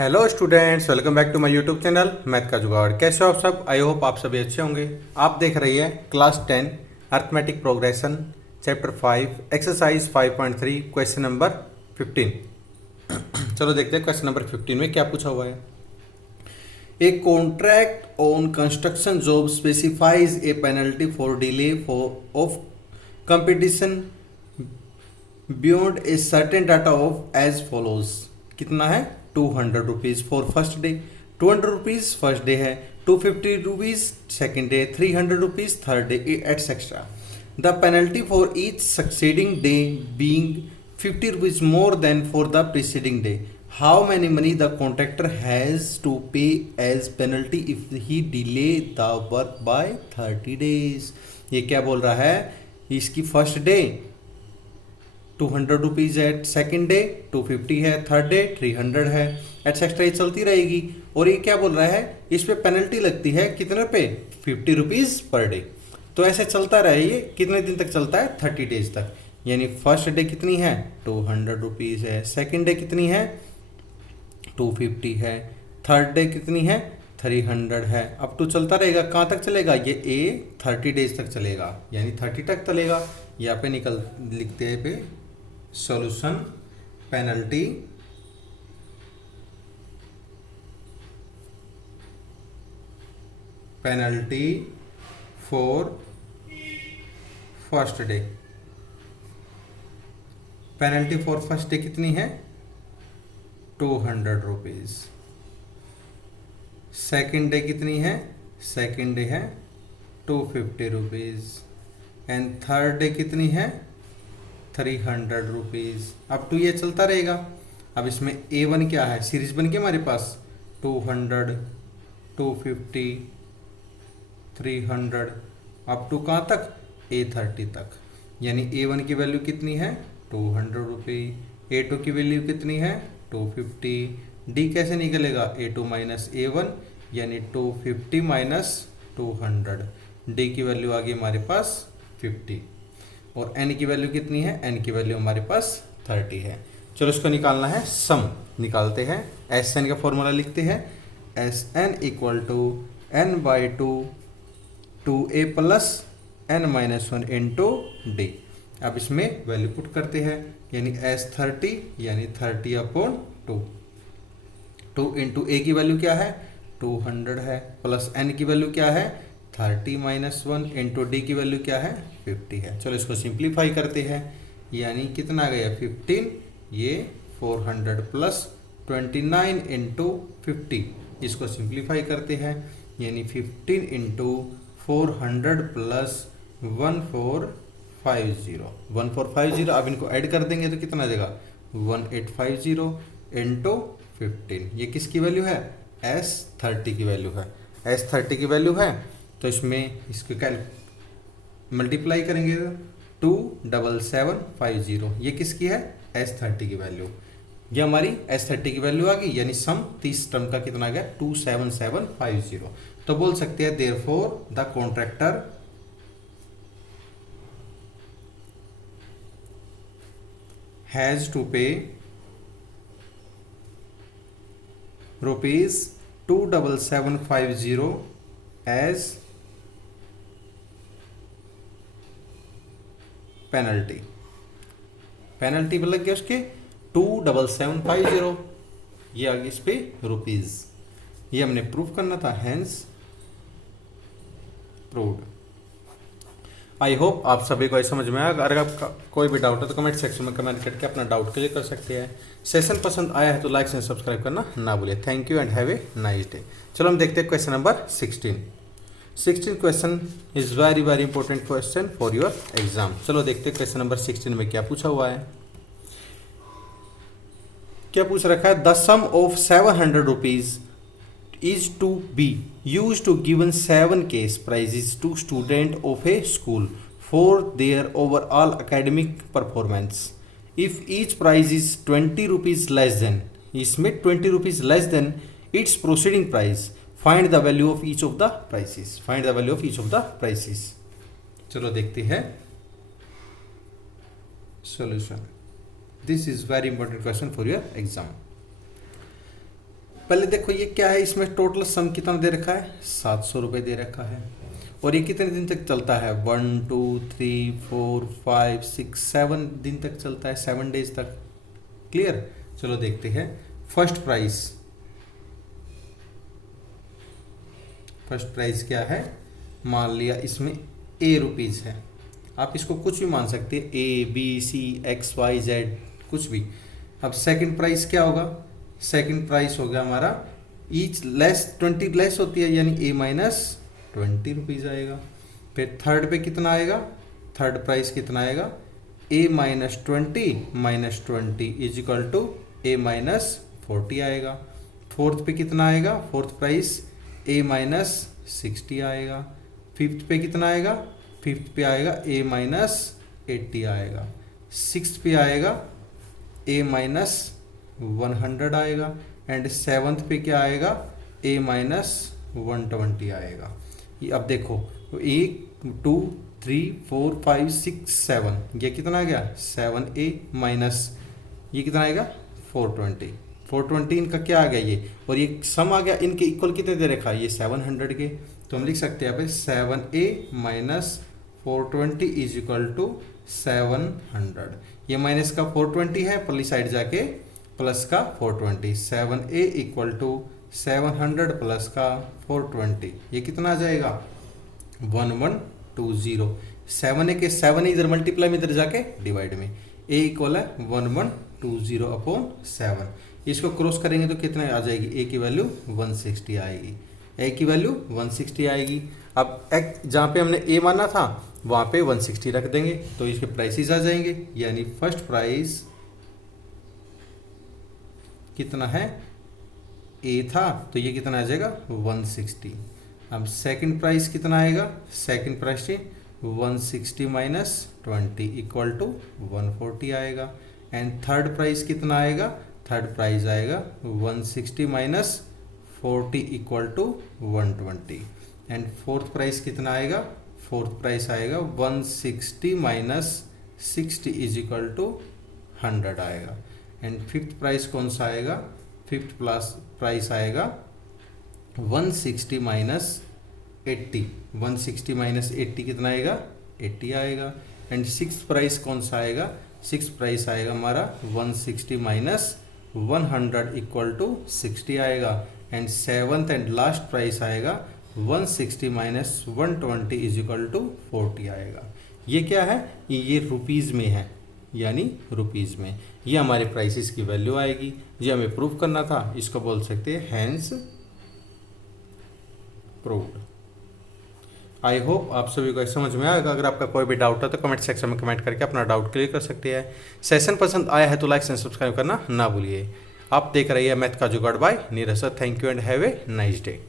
Hello students, welcome back to my YouTube channel math का जुगाड़। कैसे हो आप सब? आई होप आप सभी अच्छे होंगे। आप देख रही है class 10 arithmetic progression chapter 5 exercise 5.3 question number 15। चलो देखते हैं क्वेश्चन नंबर 15 में क्या पूछा हुआ है। A contract on construction job specifies a penalty for delay for of competition beyond a certain data of as follows. कितना है? 200 rupees for first day, 200 rupees first day है, 250 rupees second day, 300 rupees third day, etcetera. The penalty for each succeeding day being 50 rupees more than for the preceding day. How many money the contractor has to pay as penalty if he delay the work by 30 days. ये क्या बोल रहा है? इसकी first day 200 rupees है, second day 250 है, third day 300 है, etcetera. ये चलती रहेगी। और ये क्या बोल रहा है? इस पे पेनल्टी लगती है कितने पे? 50 रुपीज़ पर डे। तो ऐसे चलता रहे। ये कितने दिन तक चलता है? 30 डेज तक। यानी फर्स्ट डे कितनी है? 200 रुपीज़ है, सेकेंड डे कितनी है? 250 है, थर्ड डे कितनी है? 300 है। अब तो चलता रहेगा। कहाँ तक चलेगा? ये 30 डेज तक चलेगा, यानी 30 तक चलेगा। यहाँ पे लिखते हैं पे solution penalty for first day. Penalty for first day कितनी है? 200 रुपीज़। सेकेंड डे कितनी है? सेकेंड डे है 250 रुपीज़ एंड थर्ड डे कितनी है? 300 रुपीज़। अब तो ये चलता रहेगा। अब इसमें A1 क्या है? सीरीज बन के हमारे पास 200, 250, 300 अप टू कहाँ तक? A30 तक। यानी A1 की वैल्यू कितनी है? 200 रुपये। A2 की वैल्यू कितनी है? 250। D कैसे निकलेगा? A2 माइनस A1 यानी 250 माइनस 200। D की वैल्यू आ गई हमारे पास 50 और n की वैल्यू कितनी है? n की वैल्यू हमारे पास 30 है। चलो इसको निकालना है। सम निकालते हैं। एस एन का फॉर्मूला लिखते हैं। S n equal to n by 2a plus n minus 1 into D. अब इसमें वैल्यू पुट करते हैं, यानी S30 यानी 30 अपॉन 2 इंटू ए की वैल्यू क्या है? 200 है, प्लस n की वैल्यू क्या है? 30 माइनस 1 इंटू डी की वैल्यू क्या है? 50 है। चलो इसको सिंप्लीफाई करते हैं, यानी कितना आ गया? 15। ये 400 प्लस 29 इंटू 50, इसको सिंप्लीफाई करते हैं, यानी 15 इंटू 400 प्लस 1450। अब इनको ऐड कर देंगे तो कितना देगा? 1850 इंटू 15। ये किसकी वैल्यू है? S30 की वैल्यू है। S30 की वैल्यू है तो इसमें इसको क्या मल्टीप्लाई करेंगे? 27750। ये किसकी है? S30 की वैल्यू। ये हमारी S30 की वैल्यू आ गई, यानी सम 30 टर्म का कितना आ गया? 27750। तो बोल सकते हैं therefore the contractor has to pay rupees 27750 as penalty लग गया उसके 27750। ये आ गया इस पे रुपीज। ये हमने प्रूफ करना था, हैंस प्रूव्ड। आई होप आप सभी को समझ में आया। अगर आपका कोई भी डाउट है तो कमेंट सेक्शन में कमेंट करके अपना डाउट क्लियर कर सकते हैं। सेशन पसंद आया है तो लाइक एंड सब्सक्राइब करना ना भूलिए। Thank you and have a nice day. चलो हम देखते हैं question number 16 question is very very important question for your exam. चलो देखते हैं क्वेश्चन नंबर 16 में क्या पूछा हुआ है। क्या पूछ रखा है? The sum of 700 rupees is to be used to given 7 case prizes to student of a school for their overall academic performance. If each prize is 20 rupees less than, इसमें 20 rupees less than its proceeding price, find the value of each of the prices. Find the value of each of the prices. चलो देखते हैं solution. This is very important question for your exam. पहले देखो ये क्या है, इसमें total sum कितना दे रखा है, 700 रुपये दे रखा है। और ये कितने दिन तक चलता है, 1 2 3 4 5 6 7 दिन तक चलता है, 7 डेज तक। क्लियर। चलो देखते हैं फर्स्ट प्राइस। फर्स्ट प्राइस क्या है, मान लिया इसमें ए रुपीज़ है, आप इसको कुछ भी मान सकते हैं, A B C X Y Z कुछ भी। अब सेकंड प्राइस क्या होगा, सेकंड प्राइस हो गया हमारा ईच लेस 20 लेस होती है, यानी ए माइनस 20 रुपीज़ आएगा। फिर थर्ड पे कितना आएगा, थर्ड प्राइस कितना आएगा, A minus 20 is equal to A minus 40 आएगा। फोर्थ पे कितना आएगा, फोर्थ प्राइस ए माइनस 60 आएगा। फिफ्थ पे कितना आएगा, फिफ्थ पे आएगा ए माइनस 80 आएगा। सिक्स पे आएगा ए माइनस 100 आएगा। एंड सेवन्थ पे क्या आएगा, ए माइनस 120 आएगा। ये अब देखो 1 2 3 4 5 6 7, ये कितना आ गया 7a माइनस ये कितना आएगा 420 इनका क्या आ गया ये, और ये सम आ गया, इनके इक्वल कितने दे रखा है, ये 700 के। तो हम लिख सकते हैं यहाँ पे 7a minus 420 is equal to 700। ये माइनस का 420 है, पल्ली साइड जाके प्लस का 420, 7a इक्वल टू 700 प्लस का 420, ये कितना आ जाएगा 1120। 7a के 7 इधर मल्टीप्लाई में, इधर जाके डिवाइड में, a इक्वल है 1120 अपॉन 7। इसको क्रॉस करेंगे तो कितना आ जाएगी, a की वैल्यू 160 आएगी, a की वैल्यू 160 आएगी। अब एक जहाँ पे हमने a माना था वहाँ पे 160 रख देंगे तो इसके प्राइसेस आ जाएंगे, यानी फर्स्ट प्राइस कितना है, ए था तो ये कितना आ जाएगा 160। अब सेकंड प्राइस कितना आएगा, second price 160 minus 20 equal to 140 आएगा। एंड थर्ड प्राइस कितना आएगा, थर्ड प्राइस आएगा 160 minus 40 equal to 120। And fourth price कितना आएगा, फोर्थ प्राइस आएगा 160 माइनस 60 इज इक्वल टू 100 आएगा। एंड फिफ्थ प्राइस कौन सा आएगा, फिफ्थ प्लस प्राइस आएगा 160 माइनस 80, 160 माइनस 80 कितना आएगा 80 आएगा। एंड सिक्स प्राइस कौन सा आएगा, सिक्स प्राइस आएगा हमारा 160 माइनस 100 इक्वल टू 60 आएगा। And seventh and last price आएगा 160 माइनस 120 इज इक्वल टू 40 आएगा। ये क्या है, ये रुपीज़ में है, यानी रुपीज़ में ये हमारे प्राइसेस की वैल्यू आएगी। ये हमें प्रूव करना था, इसको बोल सकते हैं हैंस प्रूव्ड। आई होप आप सभी को समझ में आएगा। अगर आपका कोई भी डाउट है तो कमेंट सेक्शन में कमेंट करके अपना डाउट क्लियर कर सकते हैं। सेशन पसंद आया है तो लाइक एंड सब्सक्राइब करना ना भूलिए। आप देख रही है मैथ का जुगाड़ बाय Neeraj sir. Thank you and have a nice day.